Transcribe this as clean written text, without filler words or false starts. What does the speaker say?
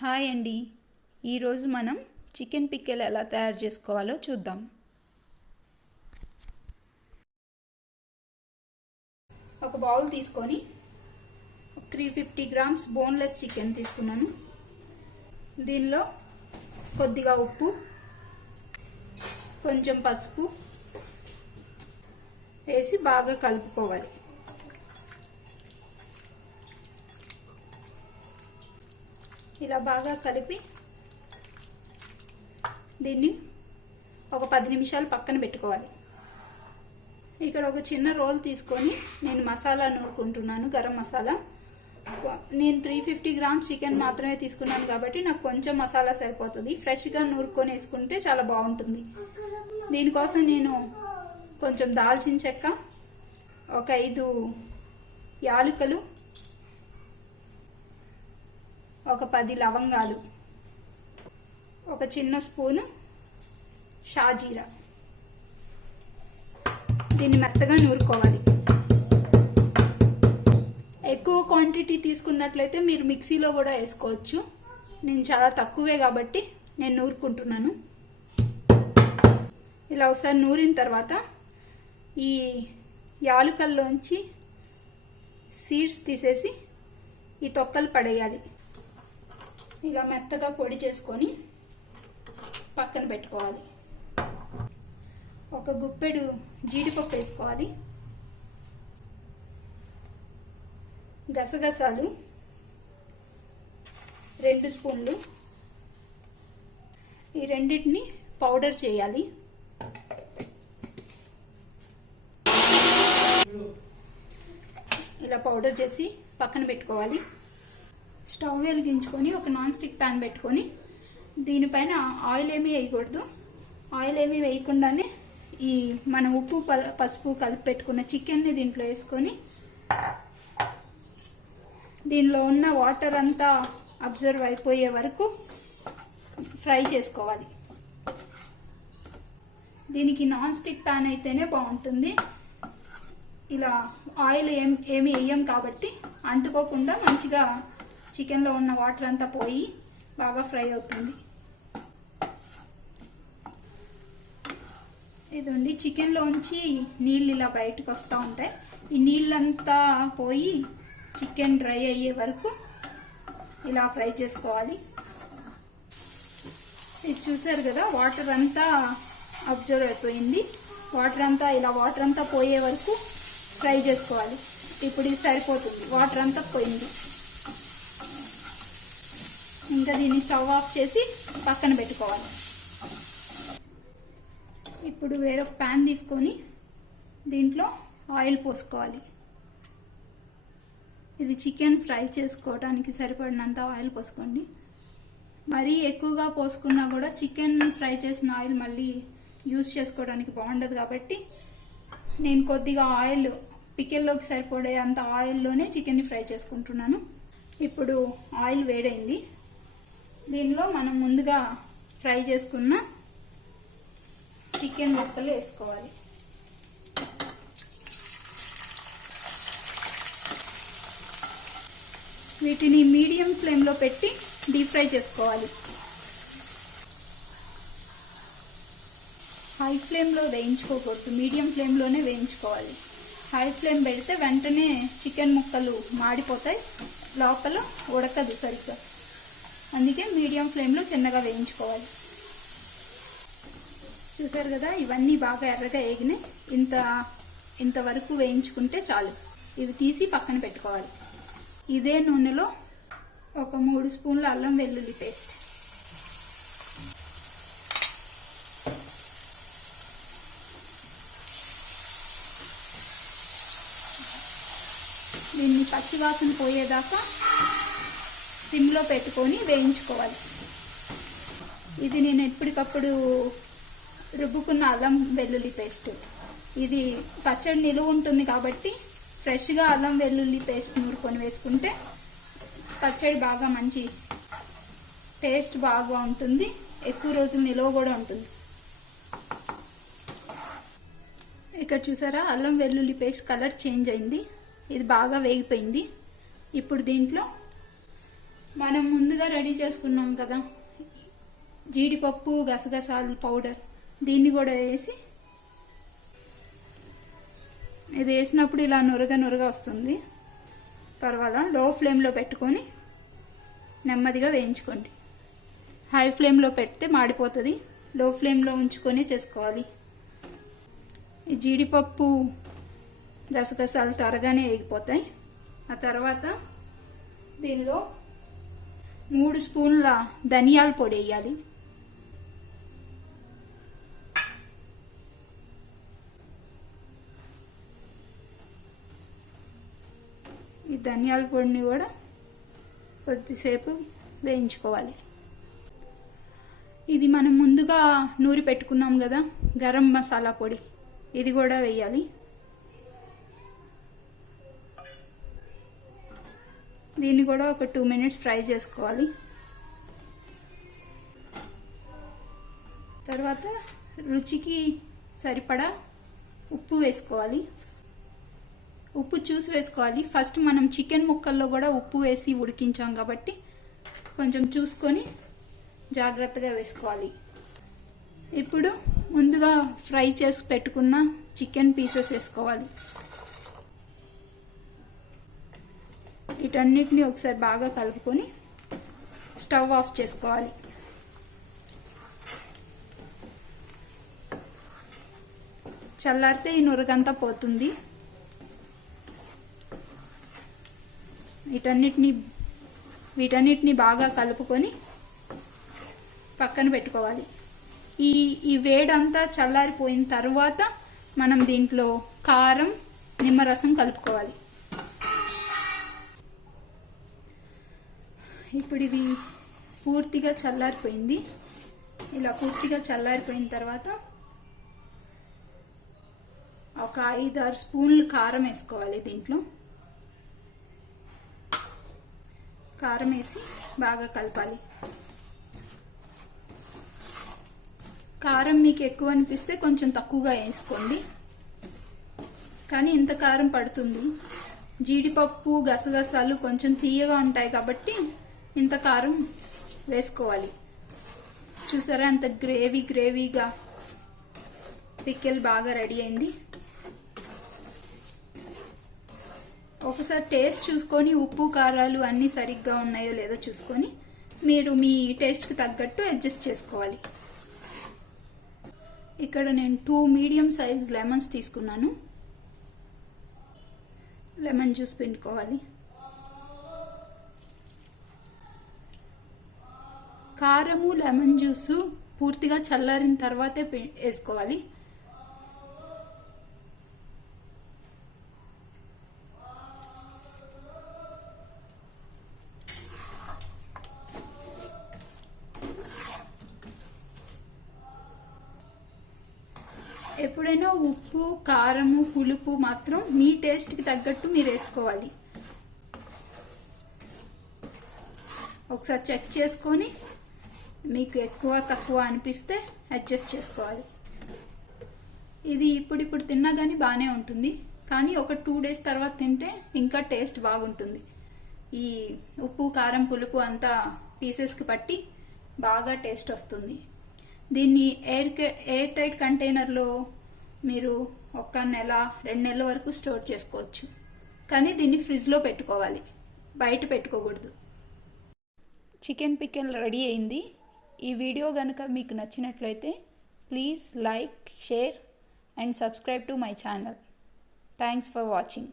Hi అండి. ఈరోజు మనం చికెన్ పిక్కెల్ ఎలా తయారు చేసుకోవాలో చూద్దాం. ఒక బౌల్ తీసుకొని 350 గ్రామ్స్ బోన్లెస్ చికెన్ తీసుకున్నాను. దీనిలో కొద్దిగా ఉప్పు, కొంచెం పసుపు వేసి బాగా కలుపుకోవాలి. ఇలా బాగా కలిపి దీన్ని ఒక 10 నిమిషాలు పక్కన పెట్టుకోవాలి. ఇక్కడ ఒక చిన్న రోల్ తీసుకొని నేను మసాలా నూరుకుంటున్నాను. గరం మసాలా నేను 350 గ్రామ్స్ చికెన్ మాత్రమే తీసుకున్నాను కాబట్టి నాకు కొంచెం మసాలా సరిపోతుంది. ఫ్రెష్గా నూరుకొని వేసుకుంటే చాలా బాగుంటుంది. దీనికోసం నేను కొంచెం దాల్చిన చెక్క, ఒక 5 యాలకులు, ఒక 10 లవంగాలు, ఒక చిన్న స్పూను షాజీరా, దీన్ని మెత్తగా నూరుకోవాలి. ఎక్కువ క్వాంటిటీ తీసుకున్నట్లయితే మీరు మిక్సీలో కూడా వేసుకోవచ్చు. నేను చాలా తక్కువే కాబట్టి నేను నూరుకుంటున్నాను. ఇలా ఒకసారి నూరిన తర్వాత ఈ యాలకుల్లోంచి సీడ్స్ తీసేసి ఈ తొక్కలు పడేయాలి. ఇలా మెత్తగా పొడి చేసుకొని పక్కన పెట్టుకోవాలి. ఒక గుప్పెడు జీడిపప్పు వేసుకోవాలి. గసగసాలు 2 స్పూన్లు. ఈ రెండింటిని పౌడర్ చేయాలి. ఇలా పౌడర్ చేసి పక్కన పెట్టుకోవాలి. స్టవ్ వెలిగించుకొని ఒక నాన్ స్టిక్ ప్యాన్ పెట్టుకొని దీనిపైన ఆయిల్ ఏమీ వేయకూడదు. ఆయిల్ ఏమీ వేయకుండానే ఈ మన ఉప్పు పసుపు కలిపి పెట్టుకున్న చికెన్ని దీంట్లో వేసుకొని దీనిలో ఉన్న వాటర్ అంతా అబ్జర్వ్ అయిపోయే వరకు ఫ్రై చేసుకోవాలి. దీనికి నాన్ స్టిక్ ప్యాన్ అయితేనే బాగుంటుంది. ఇలా ఆయిల్ ఏమి వేయం కాబట్టి అంటుకోకుండా మంచిగా చికెన్లో ఉన్న వాటర్ అంతా పోయి బాగా ఫ్రై అవుతుంది. ఇదండి, చికెన్లోంచి నీళ్ళు ఇలా బయటకు వస్తూ ఉంటాయి. ఈ నీళ్ళంతా పోయి చికెన్ డ్రై అయ్యే వరకు ఇలా ఫ్రై చేసుకోవాలి. ఇది చూసారు కదా, వాటర్ అంతా అబ్జర్వ్ అయిపోయింది. వాటర్ అంతా పోయే వరకు ఫ్రై చేసుకోవాలి. ఇప్పుడు ఇది సరిపోతుంది, వాటర్ అంతా పోయింది. ఇంకా దీన్ని స్టవ్ ఆఫ్ చేసి పక్కన పెట్టుకోవాలి. ఇప్పుడు వేరొక ప్యాన్ తీసుకొని దీంట్లో ఆయిల్ పోసుకోవాలి. ఇది చికెన్ ఫ్రై చేసుకోవడానికి సరిపడినంత ఆయిల్ పోసుకోండి. మరీ ఎక్కువగా పోసుకున్నా కూడా చికెన్ ఫ్రై చేసిన ఆయిల్ మళ్ళీ యూజ్ చేసుకోవడానికి బాగుండదు కాబట్టి నేను కొద్దిగా ఆయిల్ పికెల్లోకి సరిపడే అంత ఆయిల్లోనే చికెన్ని ఫ్రై చేసుకుంటున్నాను. ఇప్పుడు ఆయిల్ వేడైంది. దీనిలో మనం ముందుగా ఫ్రై చేసుకున్న చికెన్ ముక్కలు వేసుకోవాలి. వీటిని మీడియం ఫ్లేమ్లో పెట్టి డీప్ ఫ్రై చేసుకోవాలి. హై ఫ్లేమ్లో వేయించుకోకూడదు, మీడియం ఫ్లేమ్లోనే వేయించుకోవాలి. హై ఫ్లేమ్ పెడితే వెంటనే చికెన్ ముక్కలు మాడిపోతాయి, లోపల ఉడకదు సరిగ్గా. అందుకే మీడియం ఫ్లేమ్లో చిన్నగా వేయించుకోవాలి. చూసారు కదా, ఇవన్నీ బాగా ఎర్రగా వేగినాయి. ఇంతవరకు వేయించుకుంటే చాలు. ఇవి తీసి పక్కన పెట్టుకోవాలి. ఇదే నూనెలో ఒక 3 స్పూన్ల అల్లం వెల్లుల్లి పేస్ట్, దీన్ని పచ్చివాసన పోయేదాకా సిమ్లో పెట్టుకొని వేయించుకోవాలి. ఇది నేను ఎప్పటికప్పుడు రుబ్బుకున్న అల్లం వెల్లుల్లి పేస్ట్. ఇది పచ్చడి నిలువ ఉంటుంది కాబట్టి ఫ్రెష్గా అల్లం వెల్లుల్లి పేస్ట్ నూరుకొని వేసుకుంటే పచ్చడి బాగా మంచి టేస్ట్ బాగా ఉంటుంది. ఎక్కువ రోజులు నిలువ కూడా ఉంటుంది. ఇక్కడ చూసారా, అల్లం వెల్లుల్లి పేస్ట్ కలర్ చేంజ్ అయింది. ఇది బాగా వేగిపోయింది. ఇప్పుడు దీంట్లో మనం ముందుగా రెడీ చేసుకున్నాం కదా జీడిపప్పు గసగసాలు పౌడర్, దీన్ని కూడా వేసి, ఇది వేసినప్పుడు ఇలా నురగ వస్తుంది. పర్వాలా, లో ఫ్లేమ్లో పెట్టుకొని నెమ్మదిగా వేయించుకోండి. హై ఫ్లేమ్లో పెడితే మాడిపోతుంది. లో ఫ్లేమ్లో ఉంచుకొని చేసుకోవాలి. ఈ జీడిపప్పు గసగసాలు త్వరగానే వేగిపోతాయి. ఆ తర్వాత దీనిలో 3 స్పూన్ల ధనియాల పొడి వేయాలి. ఈ ధనియాల పొడిని కూడా కొద్దిసేపు వేయించుకోవాలి. ఇది మనం ముందుగా నూరి పెట్టుకున్నాం కదా గరం మసాలా పొడి, ఇది కూడా వేయాలి. దీన్ని కూడా ఒక 2 మినిట్స్ ఫ్రై చేసుకోవాలి. తర్వాత రుచికి సరిపడా ఉప్పు వేసుకోవాలి. ఉప్పు చూసి వేసుకోవాలి. ఫస్ట్ మనం చికెన్ ముక్కల్లో కూడా ఉప్పు వేసి ఉడికించాం కాబట్టి కొంచెం చూసుకొని జాగ్రత్తగా వేసుకోవాలి. ఇప్పుడు ముందుగా ఫ్రై చేసి పెట్టుకున్న చికెన్ పీసెస్ వేసుకోవాలి. వీటన్నిటిని ఒకసారి బాగా కలుపుకొని స్టవ్ ఆఫ్ చేసుకోవాలి. చల్లారితే ఈ నురగంతా పోతుంది. వీటన్నిటిని బాగా కలుపుకొని పక్కన పెట్టుకోవాలి. ఈ వేడంతా చల్లారిపోయిన తర్వాత మనం దీంట్లో కారం, నిమ్మరసం కలుపుకోవాలి. ఇప్పుడు ఇది పూర్తిగా చల్లారిపోయింది. ఇలా పూర్తిగా చల్లారిపోయిన తర్వాత ఒక 5-6 స్పూన్లు కారం వేసుకోవాలి. దీంట్లో కారం వేసి బాగా కలపాలి. కారం మీకు ఎక్కువ అనిపిస్తే కొంచెం తక్కువగా వేసుకోండి, కానీ ఇంత కారం పడుతుంది. జీడిపప్పు గసగసాలు కొంచెం తీయగా ఉంటాయి కాబట్టి ఇంత కారం వేసుకోవాలి. చూసారా అంత గ్రేవీగా పికిల్ బాగా రెడీ అయింది. ఒకసారి టేస్ట్ చూసుకొని ఉప్పు కారాలు అన్నీ సరిగ్గా ఉన్నాయో లేదో చూసుకొని మీరు మీ టేస్ట్కి తగ్గట్టు అడ్జస్ట్ చేసుకోవాలి. ఇక్కడ నేను 2 మీడియం సైజ్ లెమన్స్ తీసుకున్నాను. లెమన్ జ్యూస్ పిండుకోవాలి. కారము లెమన్ జ్యూసు పూర్తిగా చల్లారిన తర్వాతే వేసుకోవాలి. ఎప్పుడైనా ఉప్పు, కారము, పులుపు మాత్రం మీ టేస్ట్కి తగ్గట్టు మీరు వేసుకోవాలి. ఒకసారి చెక్ చేసుకొని మీకు ఎక్కువ తక్కువ అనిపిస్తే అడ్జస్ట్ చేసుకోవాలి. ఇది ఇప్పుడు తిన్నా కానీ బాగానే ఉంటుంది, కానీ ఒక 2 డేస్ తర్వాత తింటే ఇంకా టేస్ట్ బాగుంటుంది. ఈ ఉప్పు, కారం, పులుపు అంతా పీసెస్కి పట్టి బాగా టేస్ట్ వస్తుంది. దీన్ని ఎయిర్ టైట్ కంటైనర్లో మీరు 1 నెల 2 నెలల వరకు స్టోర్ చేసుకోవచ్చు, కానీ దీన్ని ఫ్రిడ్జ్లో పెట్టుకోవాలి, బయట పెట్టుకోకూడదు. చికెన్ పికిల్ రెడీ అయింది. ఈ వీడియో కనుక మీకు నచ్చినట్లయితే please like, share and subscribe to my channel. Thanks for watching.